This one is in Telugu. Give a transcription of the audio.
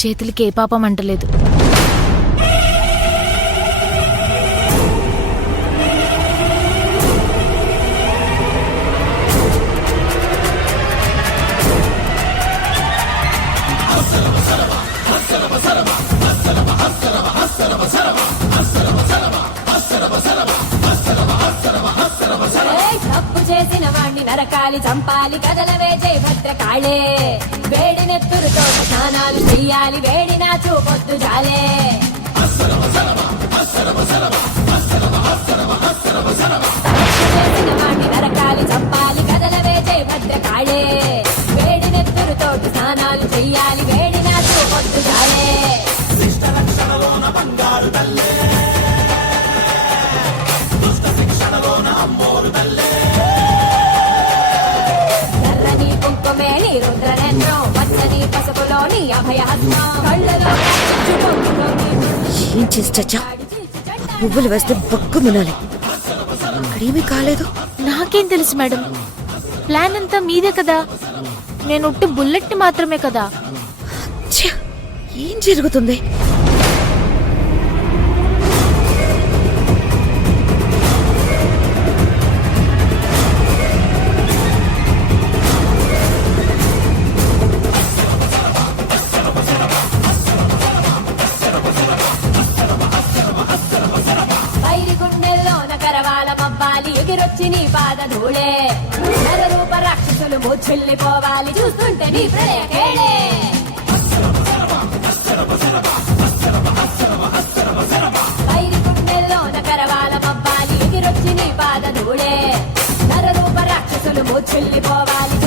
చేతులకి ఏ పాపం అంటలేదు. తప్పు చేసిన వాణ్ణి నరకాలి, చంపాలి, కదలవే జై భద్రకాళే. వేడి నెత్తురుతో స్నానాలు చెయ్యాలి, వేడినా చూపొద్దు జాలే. చేసిన వాణ్ణి నరకాలి, చంపాలి, కదలవే జై భద్రకాళే. వేడి నెత్తురుతో స్నానాలు చెయ్యాలి, వేడినా చూపొద్దు జాలే. ఎర్రని కుంకుమేని రుద్రనేత్రం, పచ్చని పసుపులోని అభయహస్తం, కళ్ళలో ఏం చేసి చచ్చా? పువ్వులు వేస్తే బొగ్గు మునాలి. అక్కడేమీ కాలేదు. నాకేం తెలుసు మేడం, ప్లాన్ అంతా మీదే కదా. నేను ఉట్టి బుల్లెట్ మాత్రమే కదా. ఛ! ఏం జరుగుతుంది? వైరి గుండెల్లోన కరవాల మవ్వాలి, ఎగిరొచ్చి నీ పాద ధూళే. నరరూప రాక్షసులు మూర్ఛిల్లిపోవాలి, చూస్తుంటే నీ ప్రళయ కేళే. వైరి గుండెల్లోన కరవాల మవ్వాలి, ఎగిరొచ్చి నీ పాద ధూళే. నరరూప రాక్షసులు మూర్ఛిల్లిపోవాలి,